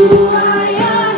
आया है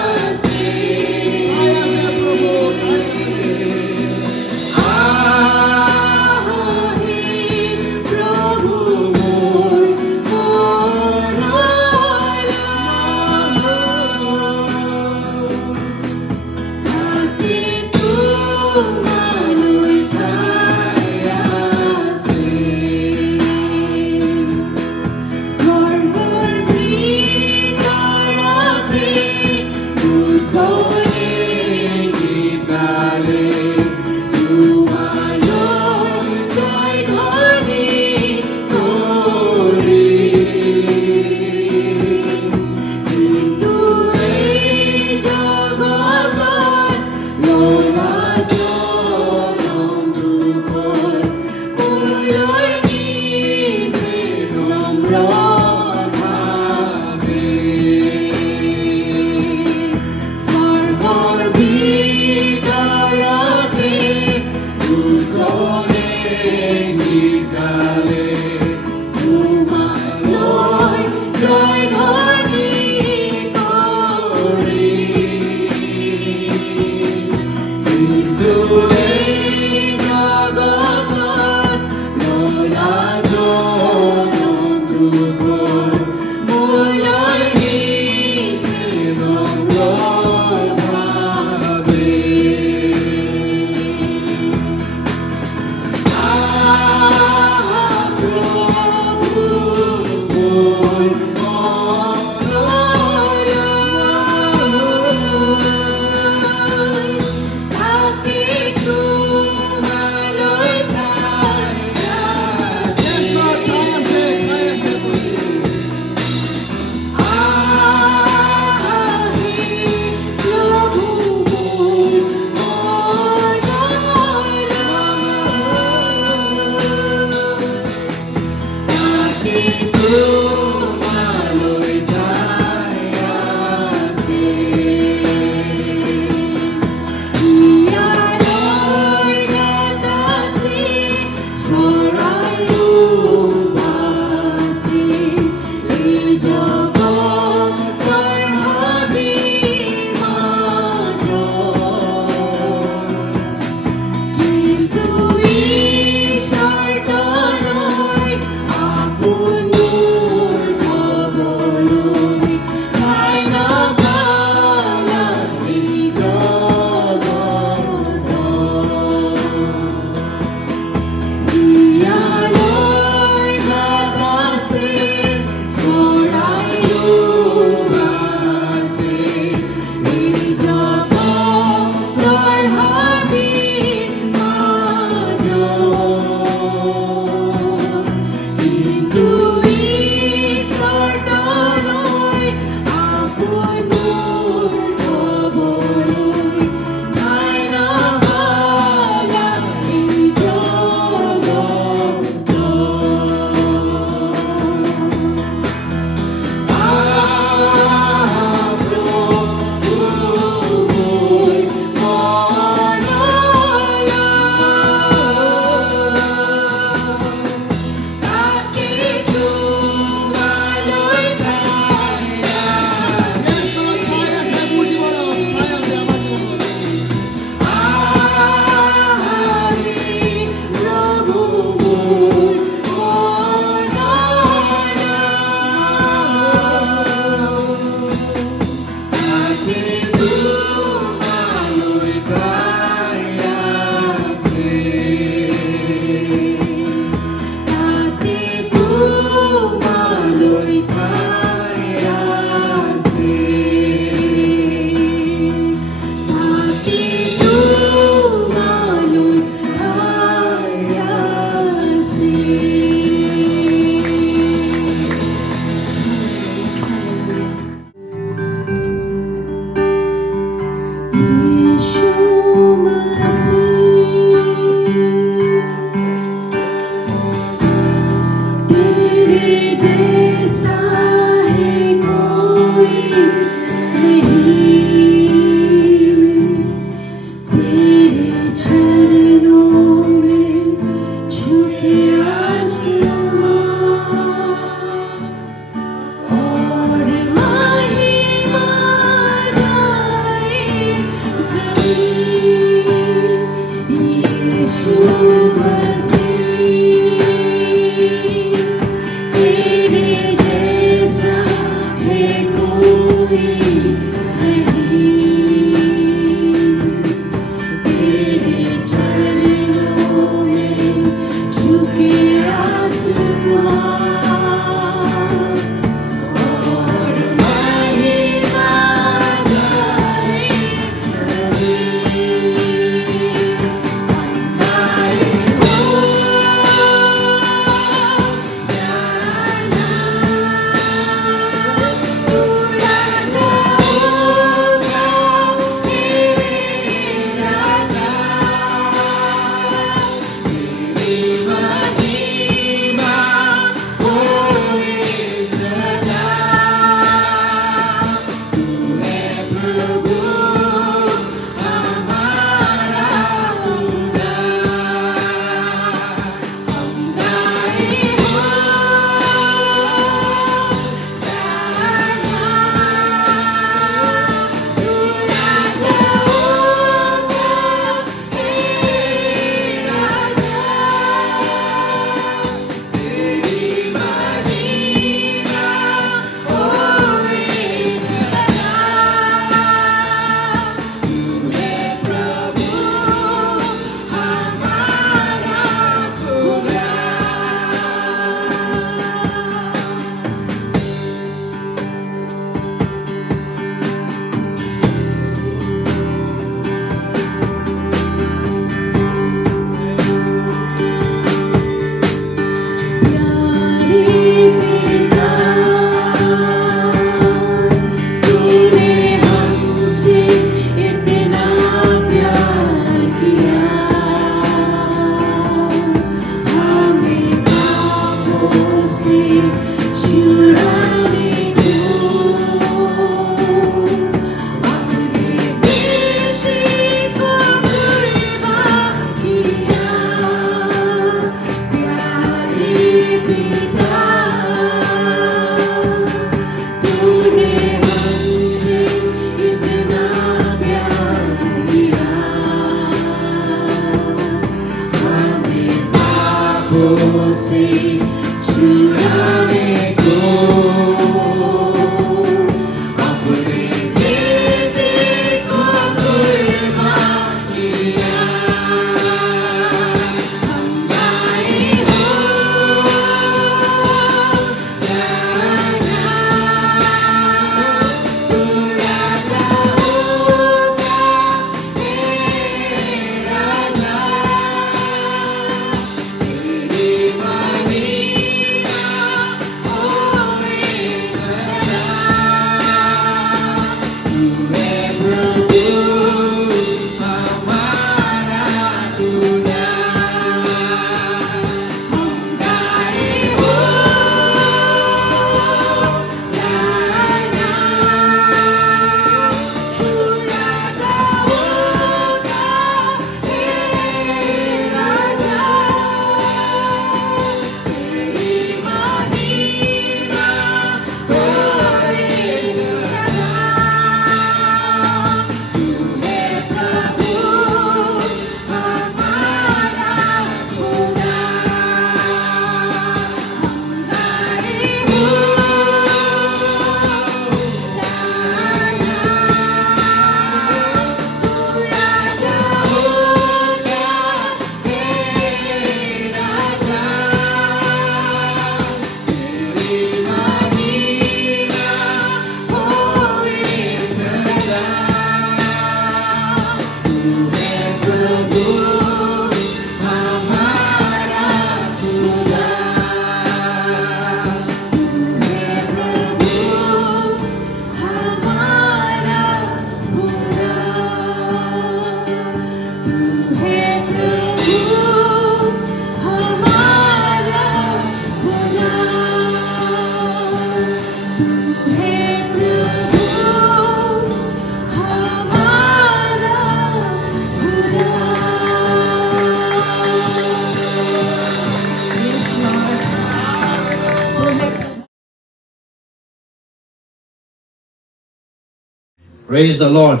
Praise the Lord.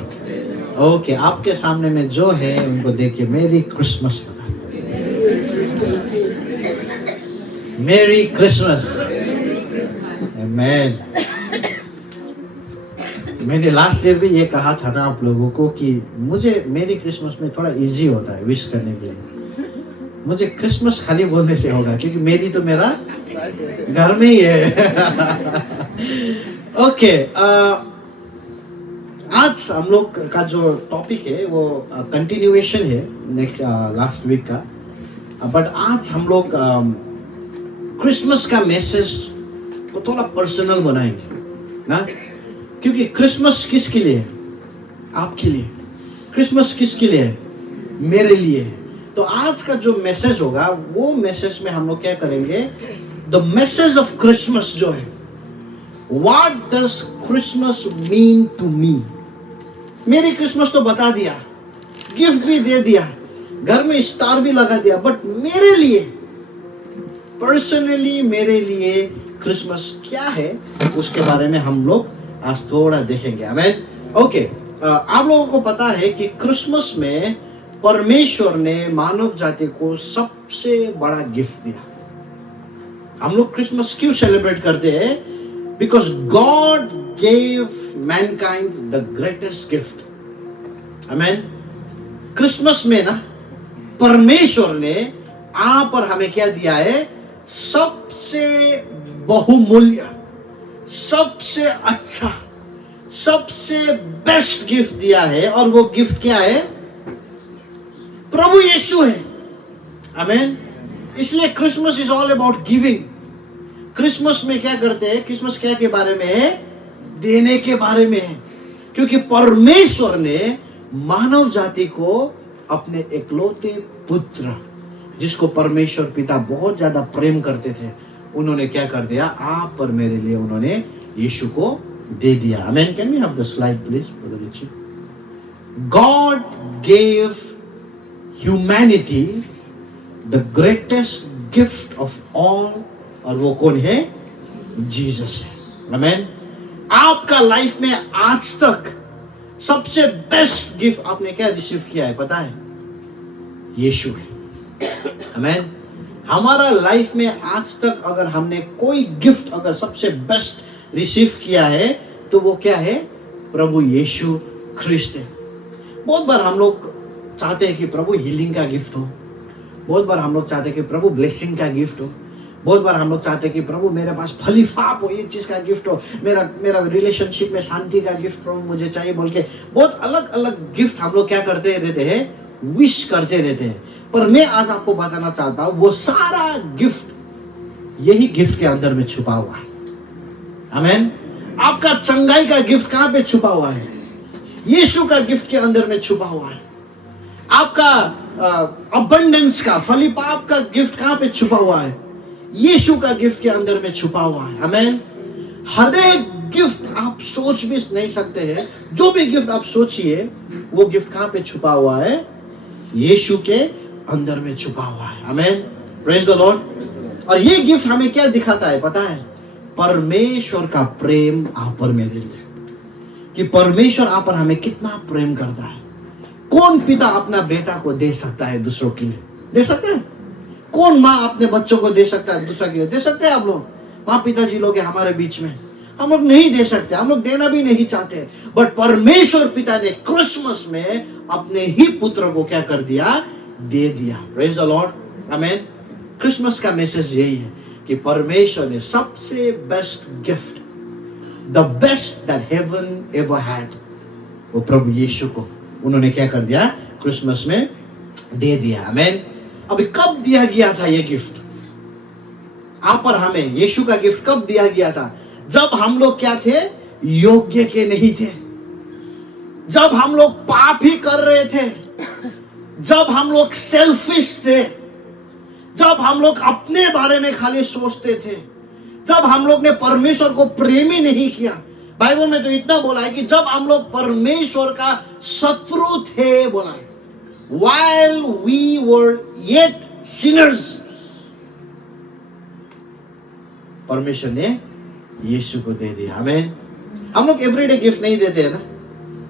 Okay आपके सामने में जो है उनको देखिए मेरी क्रिसमस बता मेरी क्रिसमस आमेन मैंने लास्ट ईयर भी ये कहा था ना आप लोगों को कि मुझे मेरी क्रिसमस में थोड़ा इजी होता है विश करने के लिए। मुझे क्रिसमस खाली बोलने से होगा क्योंकि मेरी तो मेरा घर में ही है। ओके, आज हम लोग का जो टॉपिक है वो कंटिन्यूएशन है नेक्स्ट लास्ट वीक का, बट आज हम लोग क्रिसमस का मैसेज को थोड़ा पर्सनल बनाएंगे ना, क्योंकि क्रिसमस किसके लिए है? आपके लिए। क्रिसमस किसके लिए है? मेरे लिए। तो आज का जो मैसेज होगा वो मैसेज में हम लोग क्या करेंगे, द मैसेज ऑफ क्रिसमस जो है, what does Christmas mean to me. Merry Christmas तो बता दिया, गिफ्ट भी दे दिया, घर में स्टार भी लगा दिया, बट मेरे लिए पर्सनली मेरे लिए क्रिसमस क्या है उसके बारे में हम लोग आज थोड़ा देखेंगे। आमेन। ओके, आप लोगों को पता है कि क्रिसमस में परमेश्वर ने मानव जाति को सबसे बड़ा गिफ्ट दिया। हम लोग क्रिसमस क्यों सेलिब्रेट करते हैं? Because God gave Mankind the greatest gift. Amen. Christmas में ना परमेश्वर ने आप और हमें क्या दिया है? सबसे बहुमूल्य, सबसे अच्छा, सबसे बेस्ट गिफ्ट दिया है। और वो गिफ्ट क्या है? प्रभु यीशु है। आमेन। इसलिए Christmas is all about giving. Christmas में क्या करते हैं? क्रिसमस क्या के बारे में है? देने के बारे में है। क्योंकि परमेश्वर ने मानव जाति को अपने इकलौते पुत्र, जिसको परमेश्वर पिता बहुत ज्यादा प्रेम करते थे, उन्होंने क्या कर दिया? आप और मेरे लिए उन्होंने यीशु को दे दिया। Amen. Can we have the slide please brother Richie? God gave humanity the greatest gift of all, और वो कौन है? जीसस है। आमेन। आपका लाइफ में आज तक सबसे बेस्ट गिफ्ट आपने क्या रिसीव किया है पता है? यीशु है। आमेन। हमारा लाइफ में आज तक अगर हमने कोई गिफ्ट अगर सबसे बेस्ट रिसीव किया है तो वो क्या है? प्रभु यीशु ख्रिस्त है। बहुत बार हम लोग चाहते हैं कि प्रभु हीलिंग का गिफ्ट हो, बहुत बार हम लोग चाहते हैं कि प्रभु ब्लेसिंग का गिफ्ट हो, बहुत बार हम लोग चाहते हैं कि प्रभु मेरे पास फलीफाप हो, ये चीज का गिफ्ट हो, मेरा रिलेशनशिप में शांति का गिफ्ट प्रभु मुझे चाहिए बोल के बहुत अलग अलग गिफ्ट हम लोग क्या करते रहते हैं? विश करते रहते हैं। पर मैं आज आपको बताना चाहता हूं वो सारा गिफ्ट यही गिफ्ट के अंदर में छुपा हुआ है। आमेन। आपका चंगाई का गिफ्ट कहां पे छुपा हुआ है? यीशु का गिफ्ट के अंदर में छुपा हुआ है। आपका अबंडेंस का, फलीपाप का गिफ्ट कहां पे छुपा हुआ है? यीशु का गिफ्ट के अंदर में छुपा हुआ है। आमेन। हर एक गिफ्ट आप सोच भी नहीं सकते हैं। जो भी गिफ्ट आप सोचिए वो गिफ्ट कहां पे छुपा हुआ है? यीशु के अंदर में छुपा हुआ है। आमेन। Praise the lord. और ये गिफ्ट हमें क्या दिखाता है पता है? परमेश्वर का प्रेम आप पर मेरे लिए, कि परमेश्वर आप पर हमें कितना प्रेम करता है। कौन पिता अपना बेटा को दे सकता है दूसरों के लिए? दे सकते हैं? कौन माँ अपने बच्चों को दे सकता है दूसरों के लिए? दे सकते हैं आप लोग? माँ पिताजी लोग हैं हमारे बीच में, हम लोग नहीं दे सकते, हम लोग देना भी नहीं चाहते। बट परमेश्वर पिता ने क्रिसमस में अपने ही पुत्र को क्या कर दिया? दे दिया। Praise the Lord. Amen. Christmas का मैसेज यही है कि परमेश्वर ने सबसे best gift, the best that heaven ever had, वो प्रभु यीशु को उन्होंने क्या कर दिया? क्रिसमस में दे दिया। आमेन। अभी कब दिया गया था ये गिफ्ट? आप और हमें यीशु का गिफ्ट कब दिया गया था? जब हम लोग क्या थे? योग्य के नहीं थे, जब हम लोग पाप ही कर रहे थे, जब हम लोग सेल्फिश थे, जब हम लोग अपने बारे में खाली सोचते थे, जब हम लोग ने परमेश्वर को प्रेम ही नहीं किया। बाइबल में तो इतना बोला है कि जब हम लोग परमेश्वर का शत्रु थे, बोला है, while we were yet sinners, परमेश्वर ने यीशु को दे दिया। हमें हम लोग एवरीडे गिफ्ट नहीं देते हैं ना,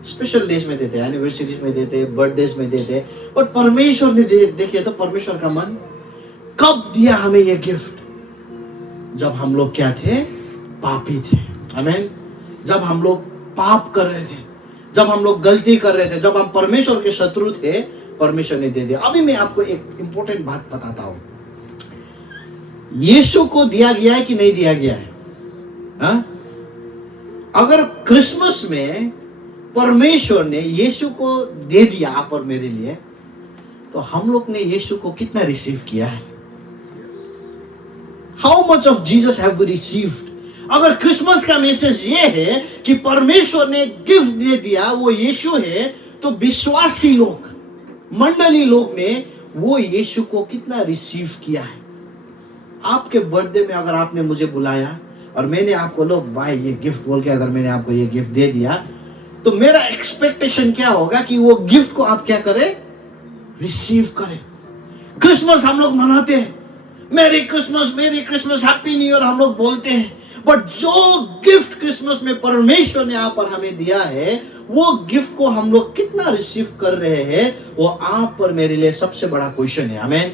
स्पेशल डेज में देते हैं, एनिवर्सरीज में देते हैं, बर्थडेज में देते हैं, और परमेश्वर ने देखिए तो परमेश्वर का मन कब दिया हमें ये गिफ्ट? जब हम लोग क्या थे? पापी थे। आमेन। जब हम लोग पाप कर रहे थे, जब हम लोग गलती कर रहे थे, जब हम परमेश्वर के शत्रु थे, परमेश्वर ने दे दिया। अभी मैं आपको एक इंपॉर्टेंट बात बताता हूं, यीशु को दिया गया है कि नहीं दिया गया है? हा? अगर क्रिसमस में परमेश्वर ने यीशु को दे दिया आप और मेरे लिए, तो हम लोग ने यीशु को कितना रिसीव किया है? How much of Jesus have we received? अगर क्रिसमस का मैसेज ये है कि परमेश्वर ने गिफ्ट दे दिया, वो यीशु है, तो विश्वासी लोग, मंडली लोग ने वो यीशु को कितना रिसीव किया है? आपके बर्थडे में अगर आपने मुझे बुलाया और मैंने आपको, लो भाई ये गिफ्ट बोल के अगर मैंने आपको ये गिफ्ट दे दिया, तो मेरा एक्सपेक्टेशन क्या होगा कि वो गिफ्ट को आप क्या करें? रिसीव करें। क्रिसमस हम लोग मनाते हैं, मेरी क्रिसमस हैप्पी न्यू ईयर हम लोग बोलते हैं, बट जो गिफ्ट क्रिसमस में परमेश्वर ने आप पर हमें दिया है, वो गिफ्ट को हम लोग कितना रिसीव कर रहे हैं, वो आप पर मेरे लिए सबसे बड़ा क्वेश्चन है। आमीन।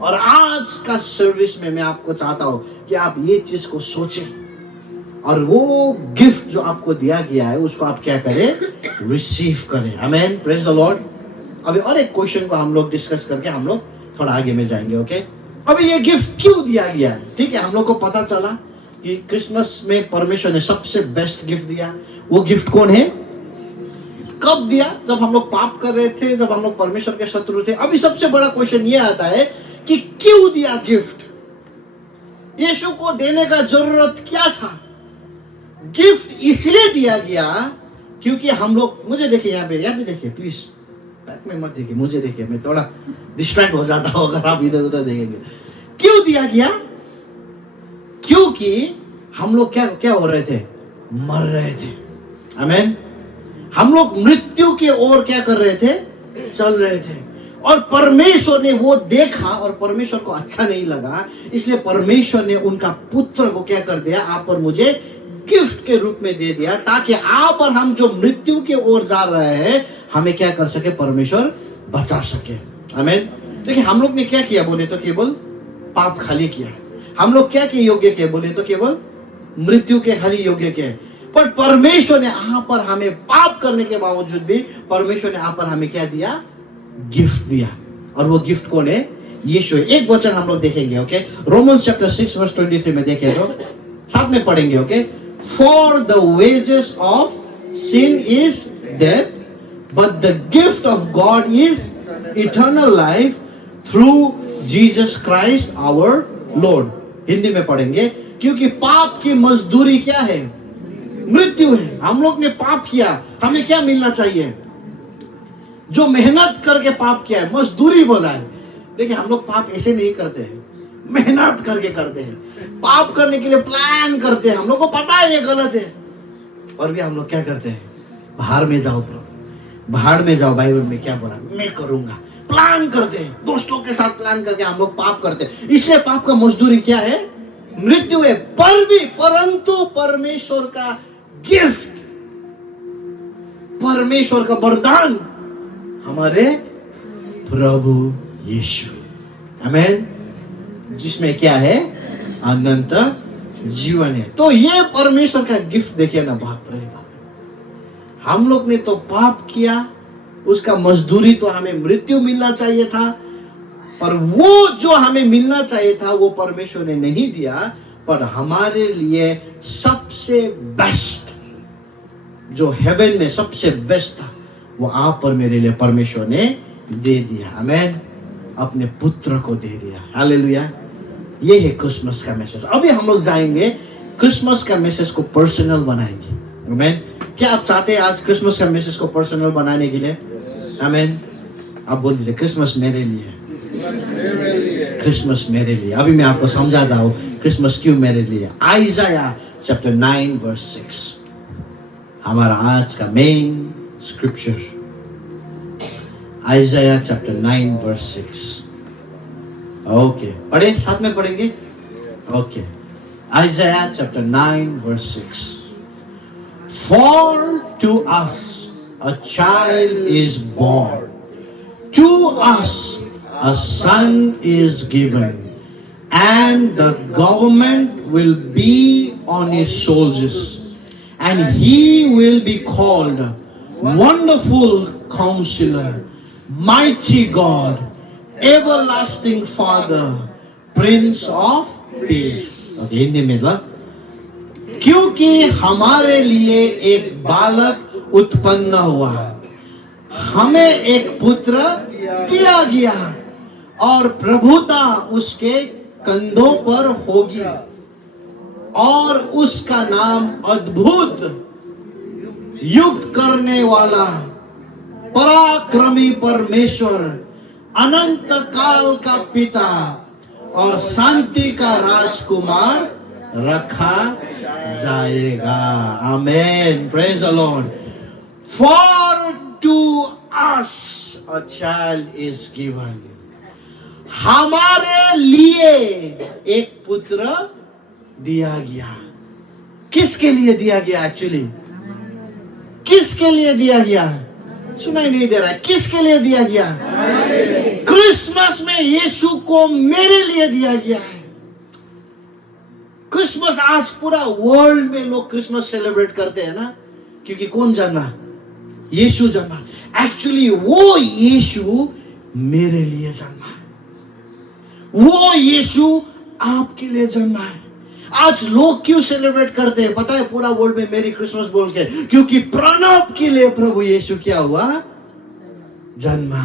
और आज का सर्विस में मैं आपको चाहता हूं कि आप ये चीज को सोचें और वो गिफ्ट जो आपको दिया गया है उसको आप क्या करें? रिसीव करें। आमीन, प्रेज द लॉर्ड। अभी और एक क्वेश्चन को हम लोग डिस्कस करके हम लोग थोड़ा आगे में जाएंगे। ओके, अभी ये गिफ्ट क्यों दिया गया है? ठीक है, हम लोग को पता चला कि क्रिसमस में परमेश्वर ने सबसे बेस्ट गिफ्ट दिया। वो गिफ्ट कौन है? कब दिया? जब हम लोग पाप कर रहे थे, जब हम लोग परमेश्वर के शत्रु थे। अभी सबसे बड़ा क्वेश्चन ये आता है कि क्यों दिया गिफ्ट? यीशु को देने का जरूरत क्या था? गिफ्ट इसलिए दिया गया क्योंकि हम लोग, मुझे देखिए यहाँ पे देखिए प्लीज, बैक में मत देखिए, मुझे देखिए, मैं थोड़ा डिस्ट्रैक्ट हो जाता हूँ अगर आप इधर उधर देखेंगे। क्यों दिया गया? क्योंकि हम लोग क्या हो रहे थे? मर रहे थे। आमीन। हम लोग मृत्यु की ओर क्या कर रहे थे? चल रहे थे। और परमेश्वर ने वो देखा और परमेश्वर को अच्छा नहीं लगा, इसलिए परमेश्वर ने उनका पुत्र को क्या कर दिया? आप और मुझे गिफ्ट के रूप में दे दिया, ताकि आप और हम जो मृत्यु की ओर जा रहे हैं, हमें क्या कर सके? परमेश्वर बचा सके। आमीन। देखिए हम लोग ने क्या किया बोले तो केवल पाप खाली किया। हम लोग क्या के योग्य के बोले तो केवल मृत्यु के खाली योग्य के। पर परमेश्वर ने यहाँ पर हमें पाप करने के बावजूद भी परमेश्वर ने यहाँ पर हमें क्या दिया? गिफ्ट दिया। और वो गिफ्ट कौन है? यीशु। एक वचन हम लोग देखेंगे। ओके, रोमन्स चैप्टर 6 वर्स 23 में देखें तो साथ में पढ़ेंगे। Okay, for the wages of sin is death, but the gift of God is eternal life through Jesus Christ our Lord. Hindi में पढ़ेंगे, क्योंकि पाप की मजदूरी क्या है? मृत्यु है। हम लोग ने पाप किया, हमें क्या मिलना चाहिए? जो मेहनत करके पाप किया है, मजदूरी बोला है। देखिए हम लोग पाप ऐसे नहीं करते हैं, मेहनत करके करते हैं। पाप करने के लिए प्लान करते हैं, हम लोग को पता है ये गलत है, और भी हम लोग क्या करते हैं? बाहर में जाओ प्रभु, बाहर में जाओ, बाइबल में क्या बोला? मैं करूंगा। प्लान करते हैं, दोस्तों के साथ प्लान करके हम लोग पाप करते हैं। इसलिए पाप का मजदूरी क्या है? मृत्यु है। परंतु परमेश्वर का गिफ्ट, परमेश्वर का वरदान हमारे प्रभु यीशु। आमीन। जिसमें क्या है? अनंत जीवन है। तो ये परमेश्वर का गिफ्ट देखिए ना, बाप रे बाप। हम लोग ने तो पाप किया, उसका मजदूरी तो हमें मृत्यु मिलना चाहिए था, पर वो जो हमें मिलना चाहिए था वो परमेश्वर ने नहीं दिया। पर हमारे लिए सबसे बेस्ट, जो हेवन में सबसे बेस्ट था, वो आप पर मेरे लिए परमेश्वर ने दे दिया। आमीन। अपने पुत्र को दे दिया। हालेलुया। ये है क्रिसमस का मैसेज। अभी हम लोग जाएंगे क्रिसमस का मैसेज को पर्सनल बनाएंगे। आमीन। क्या आप चाहते हैं आज क्रिसमस का मैसेज को पर्सनल बनाने के लिए? आमीन। आप बोल दीजिए, क्रिसमस मेरे लिए, क्रिसमस मेरे लिए। अभी मैं आपको समझाता हूँ क्रिसमस क्यों मेरे लिए। आइज़ाया चैप्टर 9 वर्स 6 हमारा आज का main scripture. Isaiah chapter 9 verse 6। Okay, पढ़े, साथ में पढ़ेंगे। Okay, Isaiah chapter 9 verse 6। For to us a child is born, to us a son is given, and the government will be on his shoulders, and he will be called Wonderful Counselor, Mighty God, Everlasting Father, Prince of Peace. Okay, Hindi में ला, क्योंकि हमारे लिए एक बालक उत्पन्न हुआ, हमें एक पुत्र दिया गया और प्रभुता उसके कंधों पर होगी और उसका नाम अद्भुत, युक्त करने वाला, पराक्रमी परमेश्वर, अनंत काल का पिता और शांति का राजकुमार रखा जाएगा. Amen. Praise the lord. For to us a child is given. हमारे लिए एक पुत्र दिया गया. किसके लिए दिया गया? एक्चुअली किसके लिए दिया गया? सुनाई नहीं दे रहा है. किसके लिए दिया गया? क्रिसमस में यीशु को मेरे लिए दिया गया है. क्रिसमस आज पूरा वर्ल्ड में लोग क्रिसमस सेलिब्रेट करते हैं ना, क्योंकि कौन जन्मा? यीशु जन्मा. एक्चुअली वो यीशु मेरे लिए जन्मा है. वो यीशु आपके लिए जन्मा है. आज लोग क्यों सेलिब्रेट करते हैं पता है? पूरा वर्ल्ड में मेरी क्रिसमस बोल के, क्योंकि प्रणव के लिए प्रभु यीशु क्या हुआ? जन्मा.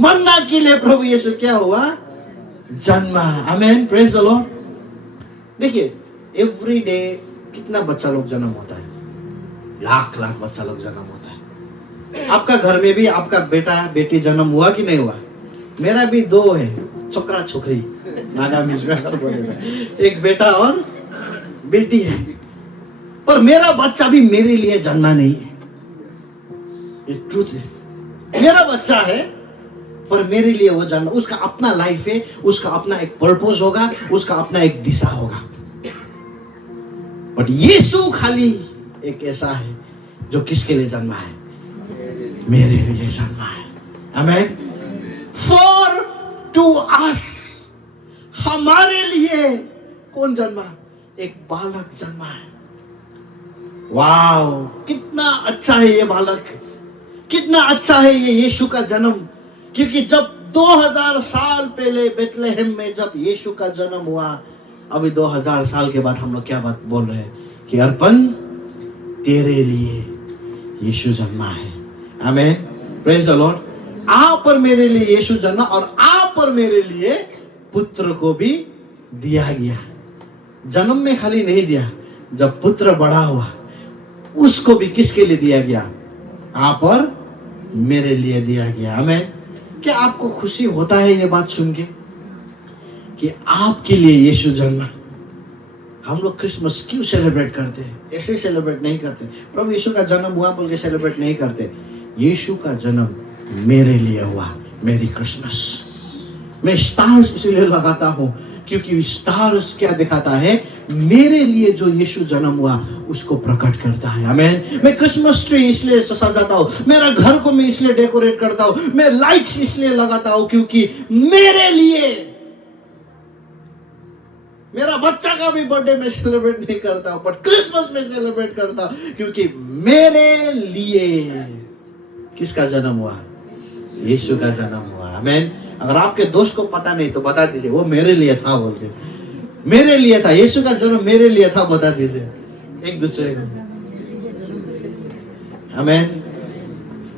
मन्ना के लिए प्रभु यीशु क्या हुआ? जन्मा. आमेन. Praise the lord. देखिए, एवरी डे कितना बच्चा लोग जन्म होता है? लाख लाख बच्चा लोग जन्म होता है. आपका घर में भी आपका बेटा बेटी जन्म हुआ कि नहीं हुआ? मेरा भी 2 है, छोकरा छोकरी. नागा मिसबेटर बोले थे. एक बेटा और बेटी है. पर मेरा बच्चा भी मेरे लिए जन्मा नहीं है. ये ट्रूथ है. मेरा बच्चा है पर मेरे लिए वो जन्मा. उसका अपना लाइफ है, उसका अपना एक पर्पस होगा, उसका अपना एक दिशा होगा. बट यीशु खाली एक ऐसा है जो किसके लिए जन्मा है? मेरे लिए जन्मा है. आमेन. फॉर टू अस, हमारे लिए कौन जन्मा? एक बालक जन्मा है. वाओ, कितना अच्छा है ये बालक. कितना अच्छा है ये यीशु का जन्म. क्योंकि जब 2000 साल पहले बेथलेहेम में जब यीशु का जन्म हुआ, अभी 2000 साल के बाद हम लोग क्या बात बोल रहे हैं कि अर्पण तेरे लिए यीशु जन्मा है. आमेन. Praise the lord. आप और मेरे लिए यीशु जन्मा और आप और मेरे लिए पुत्र को भी दिया गया. जन्म में खाली नहीं दिया, जब पुत्र बड़ा हुआ उसको भी किसके लिए दिया गया? आप और मेरे लिए दिया गया. आमेन. क्या आपको खुशी होता है ये बात सुन के कि आपके लिए यीशु जन्मा? हम लोग क्रिसमस क्यों सेलिब्रेट करते हैं? ऐसे सेलिब्रेट नहीं करते. प्रभु यीशु का जन्म हुआ बोल के सेलिब्रेट नहीं करते. यीशु का जन्म मेरे लिए हुआ. मेरी क्रिसमस. मैं स्टार्स इसलिए लगाता हूं क्योंकि स्टार्स क्या दिखाता है? मेरे लिए जो यीशु जन्म हुआ उसको प्रकट करता है. आमेन. मैं क्रिसमस ट्री इसलिए सजाता हूं, मेरा घर को मैं इसलिए डेकोरेट करता हूं, मैं लाइट्स इसलिए लगाता हूं क्योंकि मेरे लिए. मेरा बच्चा का भी बर्थडे में सेलिब्रेट नहीं करता हूं, बट क्रिसमस में सेलिब्रेट करता हूं क्योंकि मेरे लिए किसका जन्म हुआ? यीशु का जन्म हुआ. आमेन. अगर आपके दोस्त को पता नहीं तो बता दीजिए, वो मेरे लिए था बोलते. मेरे लिए था. यीशु का जन्म मेरे लिए था, बता दीजिए एक दूसरे को. आमेन.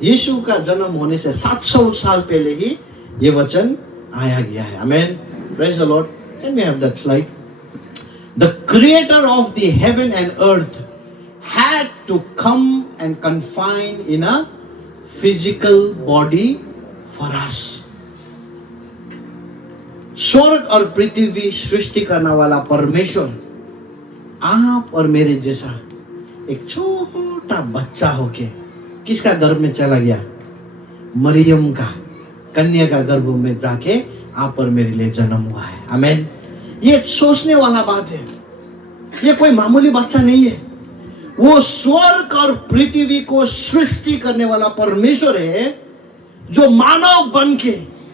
यीशु का जन्म होने से 700 साल पहले ही ये वचन आया गया है. Amen. Praise the lord. Can we have that slide? The creator of the heaven and earth had to come and confine in a physical body for us. स्वर्ग और पृथ्वी सृष्टि करने वाला परमेश्वर आप और मेरे जैसा एक छोटा बच्चा होके किसका गर्भ में चला गया? मरियम का, कन्या का गर्भ में जाके आप और मेरे लिए जन्म हुआ है. आमेन. ये सोचने वाला बात है. ये कोई मामूली बच्चा नहीं है. वो स्वर्ग और पृथ्वी को सृष्टि करने वाला परमेश्वर है जो मानव बन के,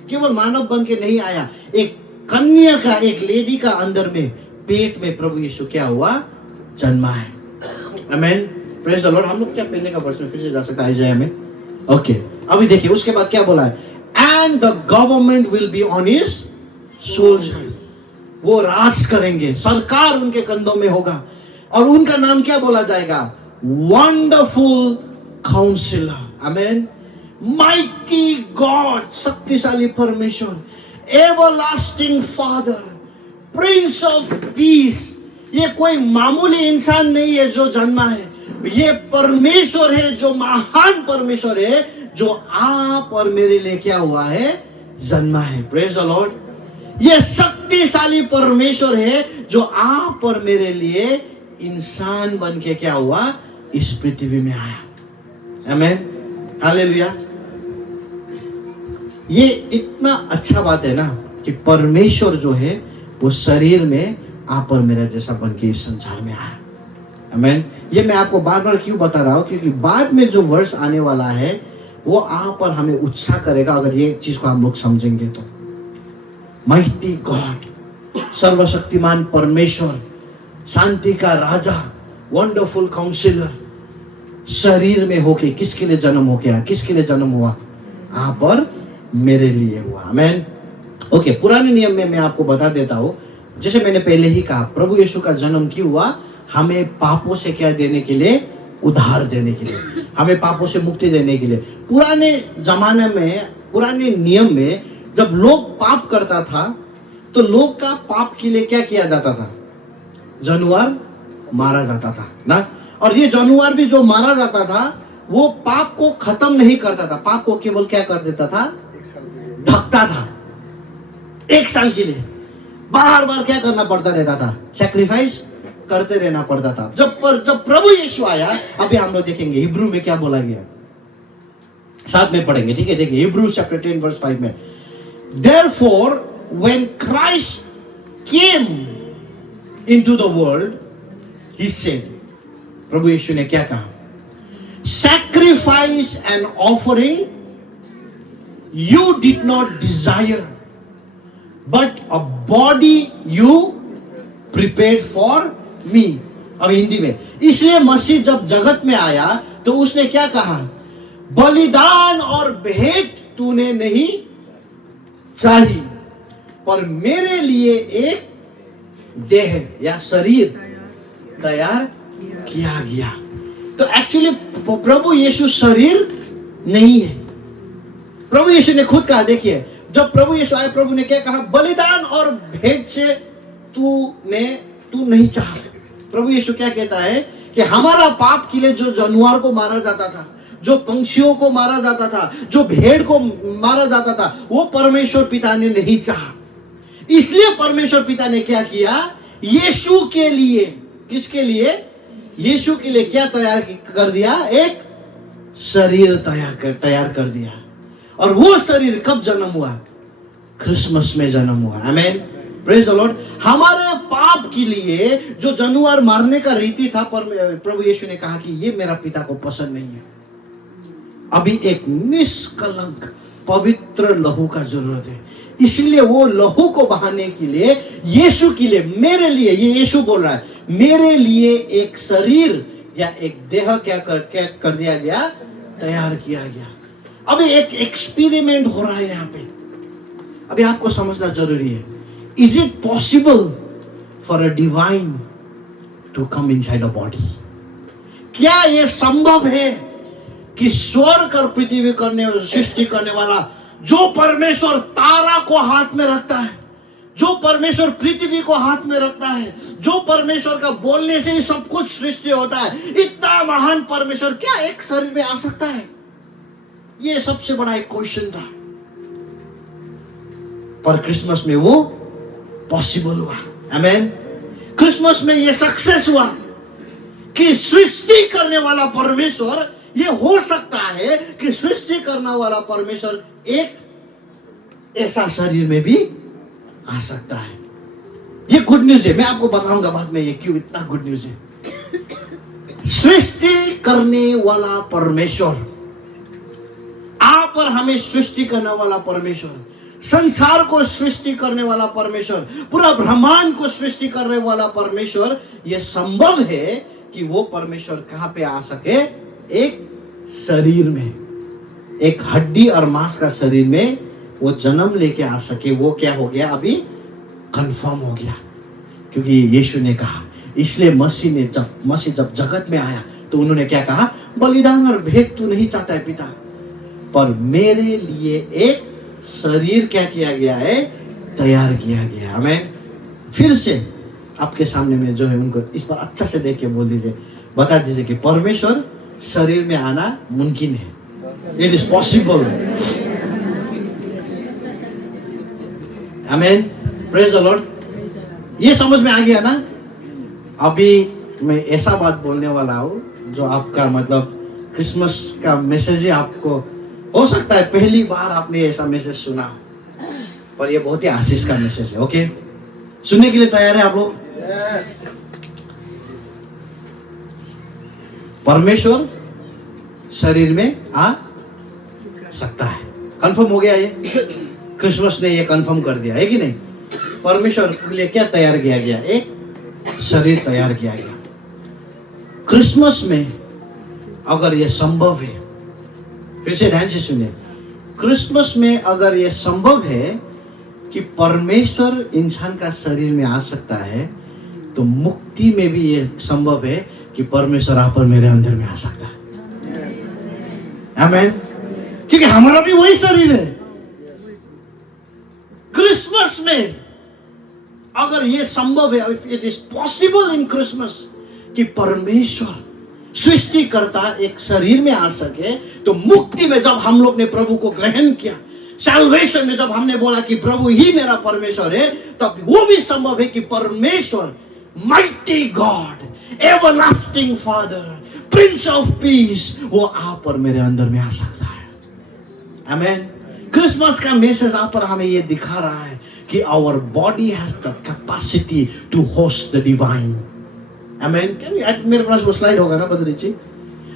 केवल मानव बन के नहीं आया, एक कन्या का, एक लेडी का अंदर में पेट में प्रभु यीशु क्या हुआ? जन्मा है. Amen, praise the Lord. हम लोग क्या पहले का वर्ष में फिर से जा सकते हैं आइजाया में? ओके, अभी देखिए उसके बाद क्या बोला है, and the government will be on his shoulder. वो राज करेंगे, सरकार उनके कंधों में होगा, और उनका नाम क्या बोला जाएगा? वंडरफुल काउंसिलर, आमेन, माइटी गॉड, शक्तिशाली परमेश्वर, everlasting father, Prince of piece. ये कोई मामूली इंसान नहीं है जो जन्मा है, ये परमेश्वर है, जो महान परमेश्वर है, जो आप और मेरे लिए क्या हुआ है? जन्मा है। Praise the lord. ये शक्तिशाली परमेश्वर है जो आप और मेरे लिए इंसान बन के क्या हुआ? इस पृथ्वी में आया। आमेन, हालेलुया। ये इतना अच्छा बात है ना कि परमेश्वर जो है वो शरीर में आप और मेरा जैसा बन के इस संसार में आया। आमेन। ये मैं आपको बार बार क्यों बता रहा हूं? क्योंकि बाद में जो वर्ष आने वाला है वो आप और हमें उत्साह करेगा अगर ये चीज को हम लोग समझेंगे तो। माइटी गॉड, सर्वशक्तिमान परमेश्वर, शांति का राजा, वंडरफुल काउंसिलर, शरीर में होके किसके लिए जन्म हो गया? किसके लिए जन्म हुआ? आप और मेरे लिए हुआ। आमेन। ओके, पुराने नियम में मैं आपको बता देता हूं, जैसे मैंने पहले ही कहा, प्रभु यीशु का जन्म क्यों हुआ? हमें पापों से क्या देने के लिए? उद्धार देने के लिए, हमें पापों से मुक्ति देने के लिए। पुराने जमाने में, पुराने नियम में जब लोग पाप करता था तो लोग का पाप के लिए क्या किया जाता था? जानवर मारा जाता था ना। और ये जानवर भी जो मारा जाता था वो पाप को खत्म नहीं करता था, पाप को केवल क्या कर देता था? ढकता था। 1 साल के लिए बार बार क्या करना पड़ता रहता था? सैक्रिफाइस करते रहना पड़ता था। जब प्रभु यीशु आया, अभी हम लोग देखेंगे हिब्रू में क्या बोला गया, साथ में पढ़ेंगे, ठीक है? देखिए हिब्रू चैप्टर 10 वर्स 5 में, therefore when Christ came into the world, he said, प्रभु यीशु ने क्या कहा? sacrifice and offering you did not desire, but a body you prepared for me। अब हिंदी में, इसलिए मसीह जब जगत में आया तो उसने क्या कहा? बलिदान और भेंट तूने नहीं चाहिए, पर मेरे लिए एक देह या शरीर तैयार किया गया। तो एक्चुअली प्रभु यीशु शरीर नहीं है। प्रभु यीशु ने खुद कहा, देखिए जब प्रभु यीशु आए, प्रभु ने क्या कहा? बलिदान और भेंट से तू नहीं चाहा। प्रभु यीशु क्या कहता है कि हमारा पाप के लिए जो जानवर को मारा जाता था, जो पंछियों को मारा जाता था, जो भेड़ को मारा जाता था, वो परमेश्वर पिता ने नहीं चाहा। इसलिए परमेश्वर पिता ने क्या किया? यीशु के लिए, किसके लिए? यीशु के लिए क्या तैयार कर दिया? एक शरीर तैयार कर दिया। और वो शरीर कब जन्म हुआ? क्रिसमस में जन्म हुआ। आमेन, प्रेज द लॉर्ड। हमारे पाप के लिए जो जानवर मारने का रीति था, प्रभु यीशु ने कहा कि ये मेरा पिता को पसंद नहीं है। अभी एक निष्कलंक पवित्र लहू का जरूरत है। इसलिए वो लहू को बहाने के लिए, यीशु के लिए, मेरे लिए, ये यीशु बोल रहा है, मेरे लिए एक शरीर या एक देह क्या कर दिया गया? तैयार किया गया। अभी एक एक्सपेरिमेंट हो रहा है यहाँ पे। अभी आपको समझना जरूरी है, is it possible for a divine to come inside a body? क्या यह संभव है कि स्वर्ग और पृथ्वी सृष्टि करने वाला, जो परमेश्वर तारा को हाथ में रखता है, जो परमेश्वर पृथ्वी को हाथ में रखता है, जो परमेश्वर का बोलने से ही सब कुछ सृष्टि होता है, इतना महान परमेश्वर क्या एक शरीर में आ सकता है? ये सबसे बड़ा एक क्वेश्चन था। पर क्रिसमस में वो पॉसिबल हुआ। आमेन। क्रिसमस में ये सक्सेस हुआ कि सृष्टि करने वाला परमेश्वर, ये हो सकता है कि सृष्टि करने वाला परमेश्वर एक ऐसा शरीर में भी आ सकता है। ये गुड न्यूज है। मैं आपको बताऊंगा बाद में ये क्यों इतना गुड न्यूज है। सृष्टि करने वाला परमेश्वर, आप और हमें सृष्टि करने वाला परमेश्वर, संसार को सृष्टि करने वाला परमेश्वर, पूरा ब्रह्मांड को सृष्टि करने वाला परमेश्वर, यह संभव है कि वो परमेश्वर कहाँ पे आ सके? एक शरीर में, एक हड्डी और मांस का शरीर में वो जन्म लेके आ सके। वो क्या हो गया? अभी कंफर्म हो गया, क्योंकि यीशु ने कहा। इसलिए मसीह जब जगत में आया तो उन्होंने क्या कहा? बलिदान और भेंट तू नहीं चाहता है पिता, पर मेरे लिए एक शरीर क्या किया गया है? तैयार किया गया। आमीन। फिर से आपके सामने में जो है उनको इस पर अच्छा से देख के बोल दीजिए, बता दीजिए कि परमेश्वर शरीर में आना मुमकिन है। It is possible. Amen. Praise the lord. ये समझ में आ गया ना? अभी मैं ऐसा बात बोलने वाला हूँ जो आपका मतलब क्रिसमस का मैसेज ही आपको हो सकता है पहली बार आपने ऐसा मैसेज सुना, पर ये बहुत ही आशीष का मैसेज है। ओके, सुनने के लिए तैयार है आप लोग? परमेश्वर शरीर में आ सकता है। कंफर्म हो गया? ये क्रिसमस ने ये कंफर्म कर दिया है कि नहीं? परमेश्वर के लिए क्या तैयार किया गया? एक शरीर तैयार किया गया। क्रिसमस में अगर ये संभव है, फिर से ध्यान से सुनिए, क्रिसमस में अगर ये संभव है कि परमेश्वर इंसान का शरीर में आ सकता है, तो मुक्ति में भी ये संभव है कि परमेश्वर आप और मेरे अंदर में आ सकता है। आमीन। क्योंकि हमारा भी वही शरीर है। क्रिसमस में अगर ये संभव है, it is possible in Christmas कि परमेश्वर सृष्टिकर्ता एक शरीर में आ सके, तो मुक्ति में जब हम लोग ने प्रभु को ग्रहण किया, सैल्वेशन में जब हमने बोला कि प्रभु ही मेरा परमेश्वर है, तब वो भी संभव है कि परमेश्वर mighty God, everlasting father, Prince of piece, वो आप और मेरे अंदर में आ सकता है। आमीन। क्रिसमस का मैसेज आप पर हमें ये दिखा रहा है कि our body has the capacity to host the divine. आमीन। मेरे पास वो स्लाइड होगा ना बद्री जी?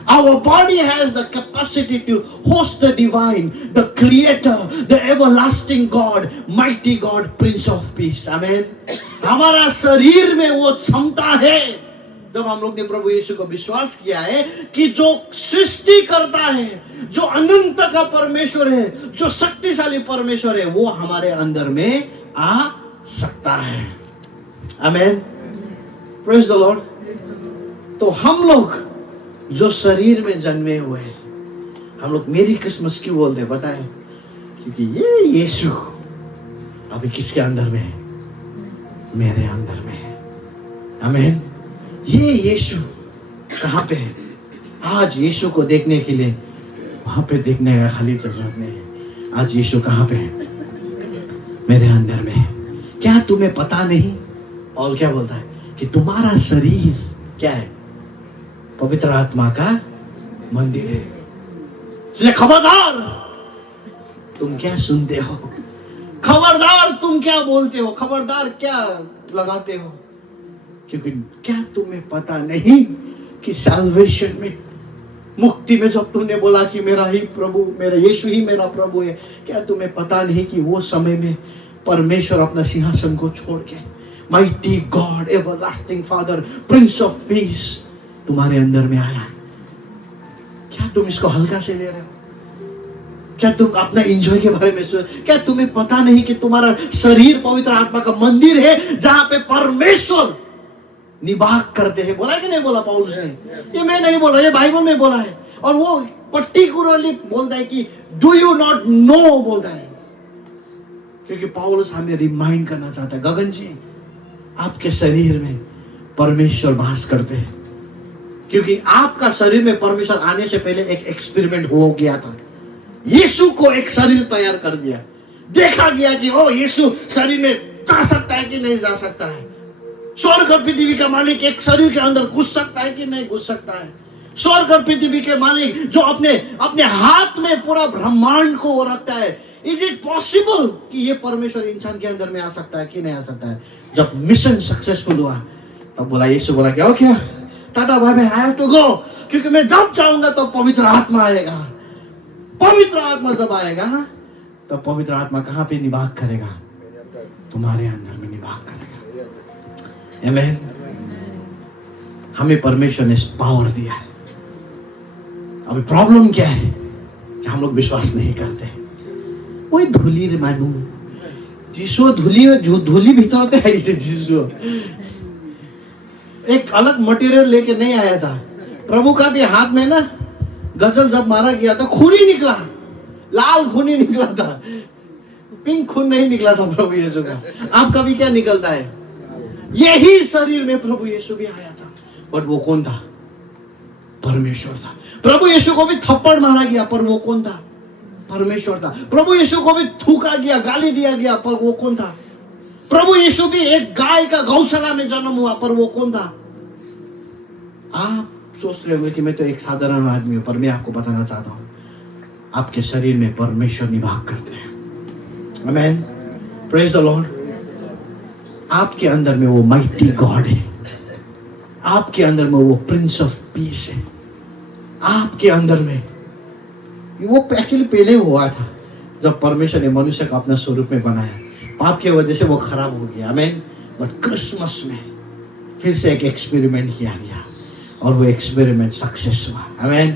Our body has the capacity to host the divine, the creator, the everlasting God, mighty God, Prince of Peace. Amen. हमारा शरीर में वो क्षमता है, जब हम लोग ने प्रभु यीशु को विश्वास किया है, कि जो सृष्टि करता है, जो अनंत का परमेश्वर है, जो शक्तिशाली परमेश्वर है, वो हमारे अंदर में आ सकता है। आमीन। Praise the Lord. तो हम लोग जो शरीर में जन्मे हुए हैं, हम लोग मेरी क्रिसमस क्यों बोलते हैं पता है? क्योंकि ये यीशु अभी किसके अंदर में है? मेरे अंदर में है। आमीन। ये यीशु कहाँ पे है? आज यीशु को देखने के लिए वहां पे देखने का खाली जरूरत नहीं है। आज यीशु कहाँ पे है? मेरे अंदर में है। क्या तुम्हें पता नहीं? पौल क्या बोलता है कि तुम्हारा शरीर क्या है? पवित्र आत्मा का मंदिर है। इसलिए खबरदार तुम क्या सुनते हो, खबरदार तुम क्या बोलते हो, खबरदार क्या लगाते हो, क्योंकि क्या तुम्हें पता नहीं कि सैल्वेशन में, मुक्ति में जब तुमने बोला कि मेरा ही प्रभु, मेरा यीशु ही मेरा प्रभु है, क्या तुम्हें पता नहीं कि वो समय में परमेश्वर अपना सिंहासन को छोड़ के mighty God, everlasting father, Prince of piece तुम्हारे अंदर में आया है? क्या तुम इसको हल्का से ले रहे हो? क्या तुम अपना एंजॉय के बारे में सोच? क्या तुम्हें पता नहीं कि तुम्हारा शरीर पवित्र आत्मा का मंदिर है, जहां पे परमेश्वर निवास करते हैं? बोला कि नहीं बोला पौलुस ने? ये मैं नहीं बोला, ये बाइबल में बोला है। और वो पर्टिकुलरली बोलता है कि डू यू नॉट नो, बोलता है, क्योंकि पौलुस हमें रिमाइंड करना चाहता है, गगन जी आपके शरीर में परमेश्वर वास करते हैं। क्योंकि आपका शरीर में परमेश्वर आने से पहले एक एक्सपेरिमेंट हो गया था। यीशु को एक शरीर तैयार कर दिया, देखा गया कि ओ यीशु शरीर में जा सकता है कि नहीं जा सकता है। स्वर्ग और पृथ्वी का मालिक एक शरीर के अंदर घुस सकता है कि नहीं घुस सकता है। स्वर्ग और पृथ्वी के मालिक जो अपने अपने हाथ में पूरा ब्रह्मांड को वो रखता है, इज इट पॉसिबल कि ये परमेश्वर इंसान के अंदर में आ सकता है कि नहीं आ सकता है? जब मिशन सक्सेसफुल हुआ तब बोला, यीशु बोला क्या, क्या ta-ta bye bye, I have to go, क्योंकि मैं जब जाऊंगा तो पवित्र आत्मा आएगा। पवित्र आत्मा जब आएगा तो पवित्र आत्मा कहां पे निवास करेगा? तुम्हारे अंदर में निवास करेगा। आमीन। हमें परमेश्वर ने पावर दिया है। अभी प्रॉब्लम क्या है कि हम लोग विश्वास नहीं करते। वही धूली रे मानू जीसो धूली धूली भीतर है इसे जीसो एक अलग मटेरियल लेके नहीं आया था। प्रभु का भी हाथ में ना गजल जब मारा गया था खून ही निकला, लाल खून ही निकला था, पिंक खून नहीं निकला था प्रभु यीशु का। आपका भी क्या निकलता है? यही शरीर में प्रभु यीशु भी आया था, बट वो कौन था? परमेश्वर था। प्रभु यीशु को भी थप्पड़ मारा गया, पर वो कौन था? परमेश्वर था। प्रभु यीशु को भी थूका गया, गाली दिया गया, पर वो कौन था? प्रभु यीशु भी एक गाय का गौशाला में जन्म हुआ, पर वो कौन था? आप सोच रहे होंगे कि मैं तो एक साधारण आदमी हूं, पर मैं आपको बताना चाहता हूं आपके शरीर में परमेश्वर निवास करते हैं। आमेन, प्रेज द लॉर्ड। आपके अंदर में वो माइटी गॉड है, आपके अंदर में वो प्रिंस ऑफ पीस है, आपके अंदर में वो एक्चुअली पहले हुआ था जब परमेश्वर ने मनुष्य को अपना स्वरूप में बनाया। पाप की वजह से वो खराब हो गया। आमेन। बट क्रिसमस में फिर से एक एक्सपेरिमेंट किया गया और वो एक्सपेरिमेंट सक्सेस हुआ। Amen.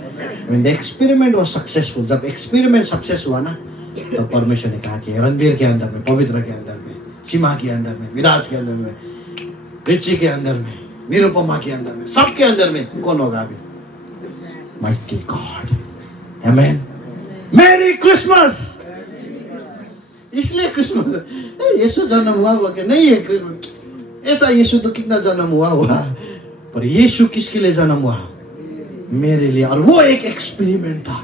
When the experiment was successful, जब एक्सपेरिमेंट सक्सेस हुआ ना, तो परमेश्वर ने कहा कि रणवीर के अंदर में, पवित्र के अंदर में, सीमा के अंदर में, विराज के अंदर में, रिची के अंदर में, निरुपमा के अंदर में, सबके अंदर में कौन होगा अभी? Mighty God. Amen. Merry Christmas. इसलिए क्रिसमस यीशु जन्म हुआ कि नहीं है क्रिसमस, ऐसा यीशु तो कितना जन्म हुआ, पर यीशु किसके लिए जन्म हुआ? मेरे लिए। और वो एक एक्सपेरिमेंट था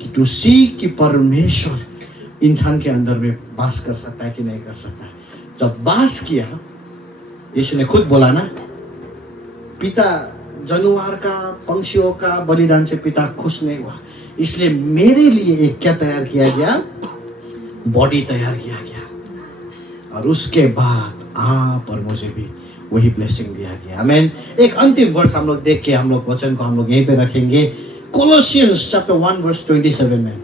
कि टू सी कि परमेश्वर इंसान के अंदर में वास कर सकता है कि नहीं कर सकता है। जब वास किया, यीशु ने खुद बोला ना, पिता जानवर का, पंछियों का बलिदान से पिता खुश नहीं हुआ, इसलिए मेरे लिए एक क्या तैयार किया गया? बॉडी तैयार किया गया। और उसके बाद आप और मुझे भी वही ब्लेसिंग दिया गया। आमेन। एक अंतिम वर्ष हम लोग देख के हम लोग वचन को हम लोग यहीं पे रखेंगे। कोलोसियंस चैप्टर 1 वर्स 27 में,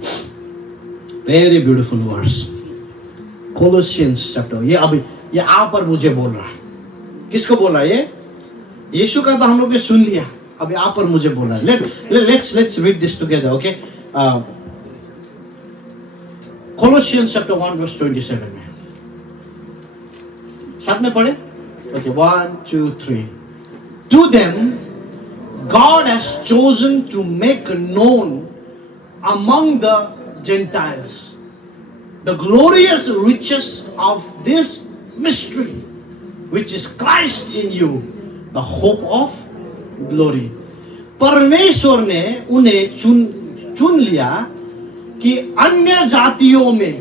वेरी ब्यूटीफुल वर्स। कोलोसियंस चैप्टर, ये आप और मुझे बोल रहा है। किसको बोल रहा है ये? यीशु का तो हम लोग ने सुन लिया, अभी आप और मुझे बोल रहा है। Let's read this together, okay? Colossians chapter 1 verse 27 में, साथ में पढ़े। Okay, 1, 2, 3. To them, God has chosen to make known among the Gentiles the glorious riches of this mystery, which is Christ in you, the hope of glory. परमेश्वर ने उन्हें चुन लिया कि अन्य जातियों में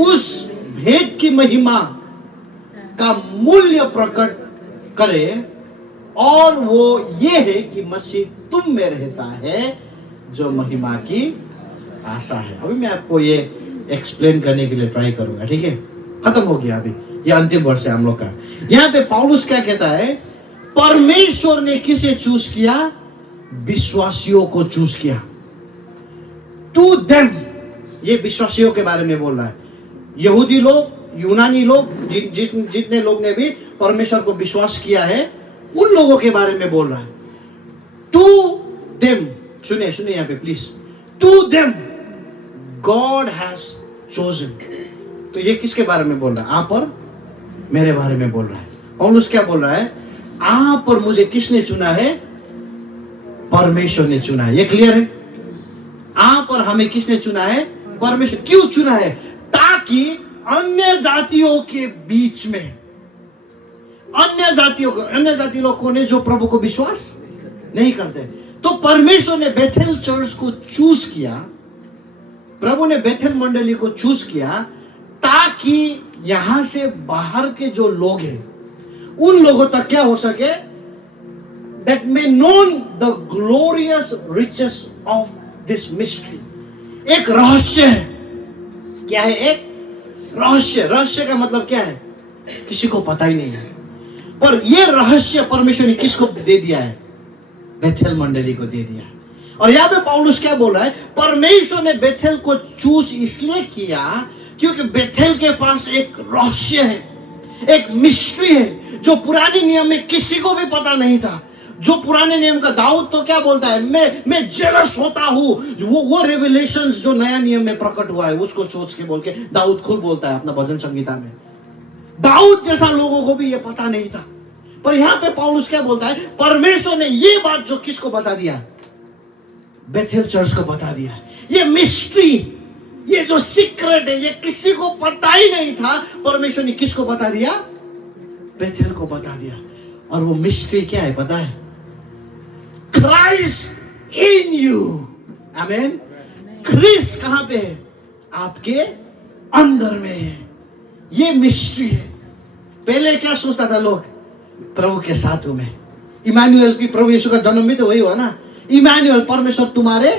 उस भेद की महिमा का मूल्य प्रकट करे, और वो ये है कि मसीह तुम में रहता है, जो महिमा की आशा है। अभी मैं आपको ये एक्सप्लेन करने के लिए ट्राई करूंगा, ठीक है? खत्म हो गया अभी, ये अंतिम वर्ष है हम लोग का। यहाँ पे पौलुस क्या कहता है? परमेश्वर ने किसे चूज किया? विश्वासियों को चूज किया। टू देम, ये विश्वासियों के बारे में बोल रहा है। यहूदी लोग, यूनानी लोग, जितने लोग ने भी परमेश्वर को विश्वास किया है, उन लोगों के बारे में बोल रहा है। टू देम, सुनिए सुनिए यहाँ पे please. To them God has chosen. तो ये किसके बारे में बोल रहा है? आप और मेरे बारे में बोल रहा है। पौलुस क्या बोल रहा है? आप और मुझे किसने चुना है? परमेश्वर ने चुना है। ये क्लियर है? आप और हमें किसने चुना है? परमेश्वर। क्यों चुना है? ताकि अन्य जातियों के बीच में, अन्य जाति लोगों ने जो प्रभु को विश्वास नहीं करते, तो परमेश्वर ने बेथेल चर्च को चूज किया, प्रभु ने बेथेल मंडली को चूज किया, ताकि यहां से बाहर के जो लोग हैं उन लोगों तक क्या हो सके? that may known the glorious riches of this mystery. एक रहस्य है। क्या है? एक रहस्य। रहस्य का मतलब क्या है? किसी को पता ही नहीं है, पर यह रहस्य परमेश्वर ने किसको दे दिया है? बेथेल मंडली को दे दिया। और यहाँ पे पौलुस क्या बोल रहा है? परमेश्वर ने बेथेल को चूज इसलिए किया क्योंकि बेथेल के पास एक रहस्य है, एक मिस्ट्री है जो पुराने नियम में किसी को भी पता नहीं था। जो पुराने नियम का दाऊद तो क्या बोलता है, मैं जेलस होता हूं। वो रेवलेशंस जो नया नियम में प्रकट हुआ है उसको सोच के बोल के दाऊद खुद बोलता है अपना भजन संगीता में। दाऊद जैसा लोगों को भी ये पता नहीं था, पर यहां पे पौलुस क्या बोलता है, परमेश्वर ने ये बात जो किसको बता दिया, बेथेल चर्च को बता दिया। ये मिस्ट्री, ये जो सीक्रेट है, ये किसी को पता ही नहीं था। परमेश्वर ने किसको बता दिया, बेथेल को बता दिया। और वो मिस्ट्री क्या है पता है, क्राइस्ट इन यू। आमीन। क्रिस्ट कहां पे है, आपके अंदर में है। ये मिस्ट्री है। पहले क्या सोचता था लोग, प्रभु के साथ हूं मैं। इमानुएल की, प्रभु यीशु का जन्म भी तो वही हुआ ना, इमानुएल, परमेश्वर तुम्हारे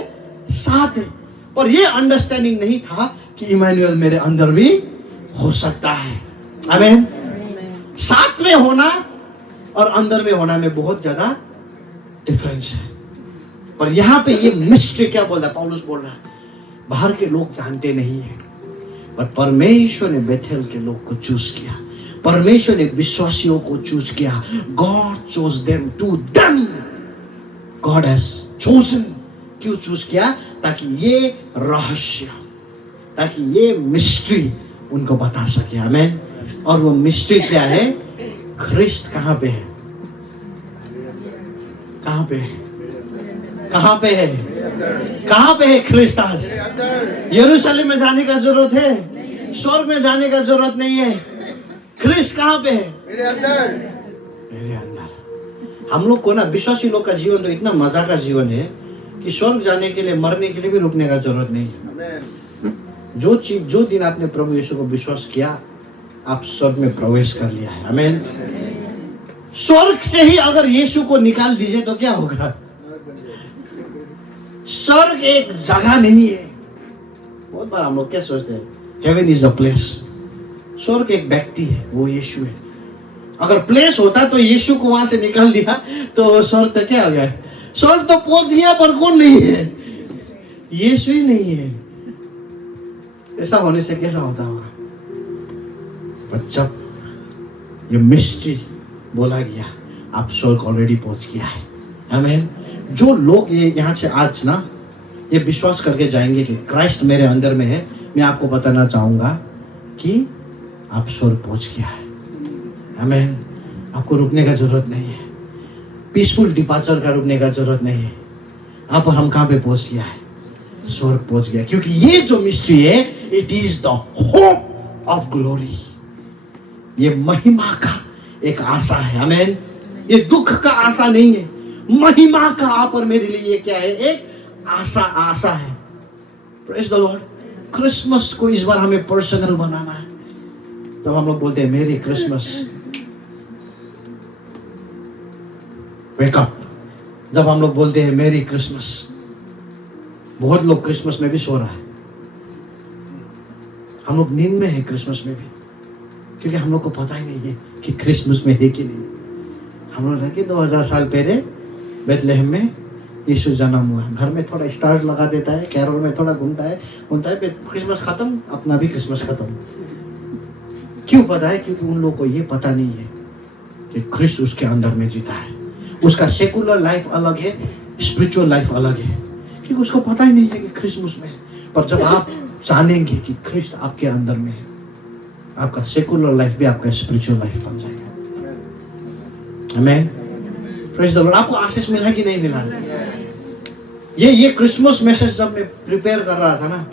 साथ है। पर ये अंडरस्टैंडिंग नहीं था कि इमानुएल मेरे अंदर भी हो सकता है। आमीन। साथ में होना और अंदर में होना में बहुत ज्यादा डिफरेंस है। पर यहां पे ये मिस्ट्री क्या बोल रहा है, पौलुस बोल रहा है, बाहर के लोग जानते नहीं है, पर परमेश्वर ने बेथेल के लोग को चूज किया। परमेश्वर ने विश्वासियों को चूज किया। God chose them to them. God has chosen. क्यों चूज किया, ताकि ये रहस्य, ताकि ये मिस्ट्री उनको बता सके। आमीन। और वो मिस्ट्री क्या है, ख्रिस्त कहां पे है, कहां पे है, कहां पे है, कहां पे है ख्रिस्त आज। यरूशलेम में जाने का जरूरत है, स्वर्ग में जाने का जरूरत नहीं है। ख्रिस्त कहां पे है, मेरे अंदर, मेरे अंदर। हम लोग को ना, विश्वासी लोग का जीवन तो इतना मजा का जीवन है कि स्वर्ग जाने के लिए, मरने के लिए भी रुकने का जरूरत नहीं है। जो चीज, जो दिन आपने प्रभु यीशु को विश्वास किया, आप स्वर्ग में प्रवेश कर लिया है। आमीन। स्वर्ग से ही अगर यीशु को निकाल दीजिए तो क्या होगा। स्वर्ग एक जगह नहीं है। बहुत बार हम लोग क्या सोचते हैं, हेवन इज अ प्लेस। स्वर्ग एक व्यक्ति है, वो यीशु है। अगर प्लेस होता तो यीशु को वहां से निकाल दिया तो स्वर्ग तो क्या हो गया, स्वर्ग तो पहुंच दिया, पर कौन नहीं है, यीशु ही नहीं है। ऐसा होने से कैसा होता होगा। पर जब ये मिस्ट्री बोला गया, आप स्वर्ग ऑलरेडी पहुंच गया है। आमीन। जो लोग ये यहाँ से आज ना ये विश्वास करके जाएंगे कि क्राइस्ट मेरे अंदर में है, मैं आपको बताना चाहूंगा कि आप स्वर्ग पहुंच गया है। आमीन। आपको रुकने का जरूरत नहीं है, पीसफुल डिपार्चर का रुकने का जरूरत नहीं है। आप और हम कहां पे पहुंच गया है, स्वर्ग पहुंच गया। क्योंकि ये जो मिस्ट्री है, it is the hope of glory. ये महिमा का एक आशा है। आमीन। ये दुख का आशा नहीं है, महिमा का आप और मेरे लिए ये क्या है, एक आशा, आशा है। Praise the Lord. क्रिसमस को इस बार हमें पर्सनल बनाना है। तो हम लोग बोलते हैं मेरी क्रिसमस, वेकअप। जब हम लोग बोलते हैं मेरी क्रिसमस, बहुत लोग क्रिसमस में भी सो रहा है। हम लोग नींद में है क्रिसमस में भी, क्योंकि हम लोग को पता ही नहीं है कि क्रिसमस में है कि नहीं। हम लोग कि 2000 साल पहले बेथलेहम में यीशु जन्म हुआ। घर में थोड़ा स्टार्स लगा देता है, कैरोल में थोड़ा घूमता है, क्रिसमस खत्म, अपना भी क्रिसमस खत्म। क्यों पता है, क्योंकि उन लोगों को ये पता नहीं है कि क्रिस्ट उसके अंदर में जीता है। उसका सेकुलर लाइफ अलग है, स्पिरिचुअल लाइफ अलग है, क्योंकि उसको पता ही नहीं है कि क्रिसमस में है। पर जब आप जानेंगे कि क्रिस्ट आपके अंदर में है, आपका सेकुलर लाइफ भी आपका स्पिरिचुअल लाइफ बन जाएगा। आमीन। Praise the Lord. आपको आशीष मिला कि नहीं मिला। ये क्रिसमस मैसेज जब मैं प्रिपेयर कर रहा था ना,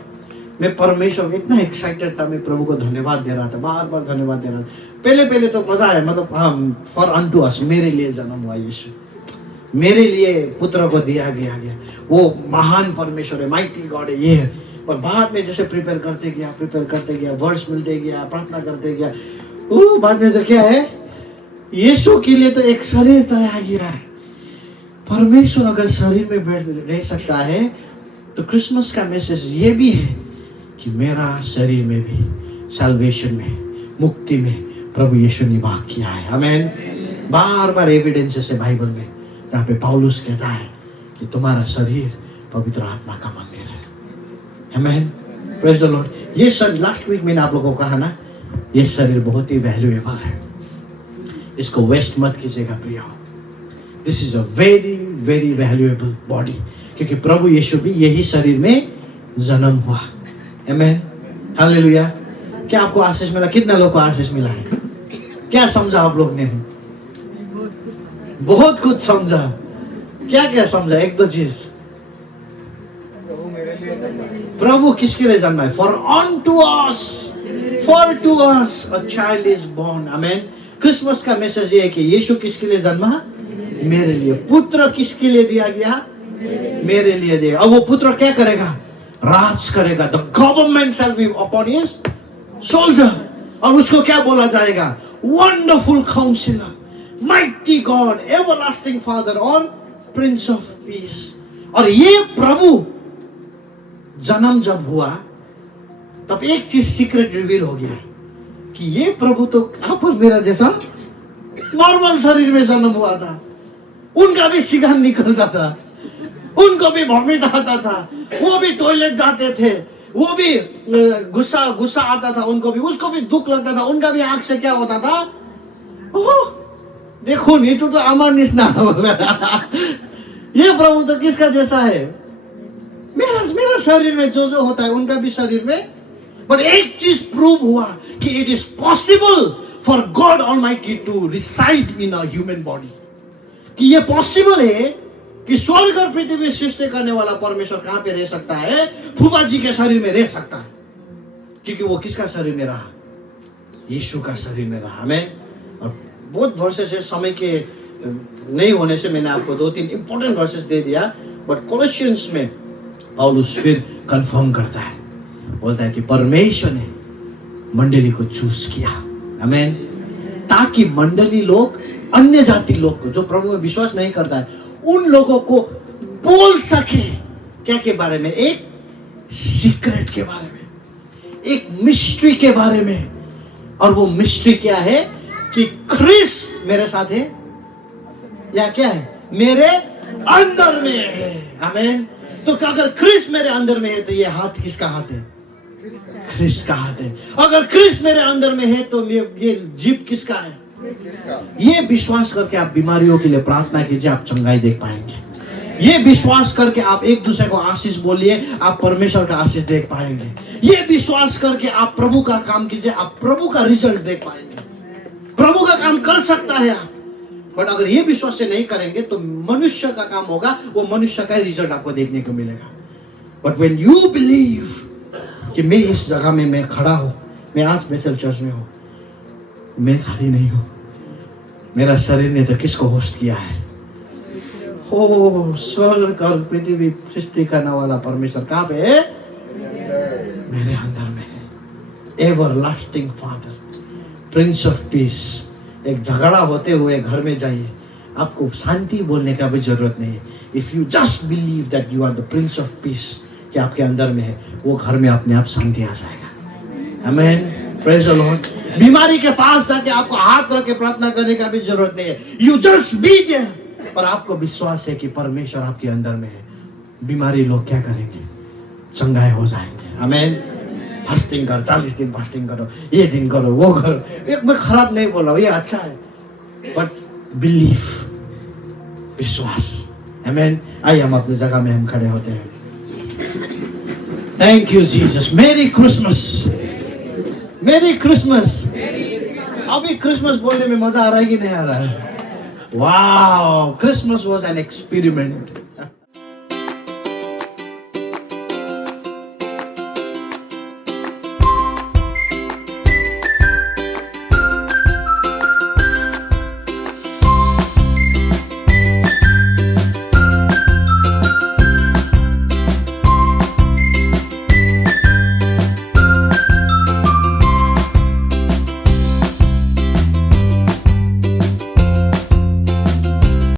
मैं परमेश्वर इतना एक्साइटेड था, मैं प्रभु को धन्यवाद दे रहा था, बार बार धन्यवाद दे रहा था। पहले तो मजा आया, मतलब हाँ, फॉर अनटू अस, मेरे लिए जन्म हुआ यीशु, मेरे लिए पुत्र को दिया गया, वो महान परमेश्वर है, माइटी गॉड है, ये है। पर बाद में जैसे प्रिपेयर करते गया, वर्ड्स मिलते गया, प्रार्थना करते गया, बाद में तो क्या है, यीशु के लिए तो एक शरीर तैयार गया है। परमेश्वर अगर शरीर में बैठ रह सकता है, तो क्रिसमस का मैसेज ये भी है कि मेरा शरीर में भी सैल्वेशन में, मुक्ति में प्रभु यीशु ने भाग किया है। आमीन। बार बार एविडेंसेस है बाइबल में जहाँ पे पौलुस कहता है कि तुम्हारा शरीर पवित्र आत्मा का मंदिर है। आमीन। Praise the lord. ये सर लास्ट वीक मैंने आप लोगों को कहा ना ये शरीर बहुत ही वैल्यूएबल है, इसको वेस्ट मत कीजिएगा प्रिय। This is a very very valuable body, क्योंकि प्रभु यीशु भी यही शरीर में जन्म हुआ। आमेन, हालेलुया। क्या आपको आशीष मिला? कितना लोग को आशीष मिला है? क्या समझा आप लोग ने? बहुत कुछ समझा। क्या क्या समझा? एक दो चीज। प्रभु किसके लिए जन्मा है? For unto us, for to us a child is born. Amen. Christmas का मैसेज ये है कि यीशु किसके लिए जन्मा? मेरे लिए। पुत्र किसके लिए दिया गया? मेरे लिए दिया। अब वो पुत्र क्या करेगा? राज करेगा। The government shall be upon his shoulder. और उसको क्या बोला जाएगा? Wonderful counsellor, mighty God, everlasting father और प्रिंस ऑफ पीस। और ये प्रभु जन्म जब हुआ तब एक चीज सीक्रेट रिवील हो गया कि ये प्रभु तो आप और मेरा जैसा नॉर्मल शरीर में जन्म हुआ था। उनका भी सिगान निकलता था, उनको भी वॉमिट आता था, वो भी टॉयलेट जाते थे, वो भी गुस्सा आता था उनको भी, उसको भी दुख लगता था, उनका भी आंख से क्या होता था? ओह देखो नीटू तो अमर निस्ना। ये प्रभु तो किसका जैसा है? मेरा शरीर में जो जो होता है उनका भी शरीर में। बट एक चीज प्रूव हुआ कि it is possible for God almighty to reside in a human body, कि ये पॉसिबल है कि स्वर्ग और पृथ्वी सृष्टि करने वाला परमेश्वर कहां पे रह सकता है? फूफा जी के शरीर में रह सकता है, क्योंकि वो किसका शरीर में रहा? यीशु का शरीर में रहा। हमें और बहुत वर्सेस है, समय के नहीं होने से मैंने आपको 2-3 इंपॉर्टेंट वर्सेस दे दिया, बट कोलोसियंस में पौलुस फिर कंफर्म करता है, बोलता है कि परमेश्वर ने मंडली को चूज किया। आमेन। ताकि मंडली लोग, अन्य जाति लोग को, जो प्रभु में विश्वास नहीं करता है, उन लोगों को बोल सके क्या के बारे में? एक सीक्रेट के बारे में, एक मिस्ट्री के बारे में। और वो मिस्ट्री क्या है? कि ख्रिस्त मेरे साथ है, या क्या है? मेरे अंदर में है। आमेन। तो अगर ख्रिस्त मेरे अंदर में है तो ये हाथ किसका हाथ है? ख्रिस्त का हाथ है। अगर ख्रिस्त मेरे अंदर में है तो ये जीभ किसका है? ये विश्वास करके आप बीमारियों के लिए प्रार्थना कीजिए, आप चंगाई देख पाएंगे। ये विश्वास करके आप एक दूसरे को आशीष बोलिए, आप परमेश्वर का आशीष देख पाएंगे। ये विश्वास करके आप प्रभु का काम कीजिए, आप प्रभु का रिजल्ट देख पाएंगे। प्रभु का काम कर सकता है आप, बट अगर ये विश्वास से नहीं करेंगे तो मनुष्य का काम होगा, वो मनुष्य का रिजल्ट आपको देखने को मिलेगा। बट व्हेन यू बिलीव कि मैं इस जगह में मैं खड़ा हूं, मैं आज बेथेल चर्च में हूं, मैं खाली नहीं हूं, मेरा शरीर ने तो किसको होस्ट किया है? हो स्वर्ग और पृथ्वी सृष्टि करने वाला परमेश्वर कहां पे है? मेरे अंदर में है। Everlasting father, Prince of piece. एक झगड़ा होते हुए घर में जाइए, आपको शांति बोलने का भी जरूरत नहीं है। If you just believe that you are the prince of peace, कि आपके अंदर में है, वो घर में अपने आप शांति आ जाएगा। Amen, praise the Lord. बीमारी के पास जाके आपको हाथ रख के प्रार्थना करने का भी जरूरत नहीं है। यू जस्ट बी देयर, पर आपको विश्वास है कि परमेश्वर आपके अंदर में है। बीमारी लोग क्या करेंगे? चंगाई हो जाएंगे। आमेन। फास्टिंग कर, 40 दिन फास्टिंग करो, ये दिन करो, वो करो। एक मैं खराब नहीं बोल रहा हूँ, ये अच्छा है, बट बिलीव, विश्वास। आमेन। आइए हम अपनी जगह में हम खड़े होते हैं। Thank you Jesus. मेरी क्रिसमस, मेरी क्रिसमस। अभी क्रिसमस बोलने में मजा आ रहा है कि नहीं आ रहा है? Wow, Christmas was an experiment.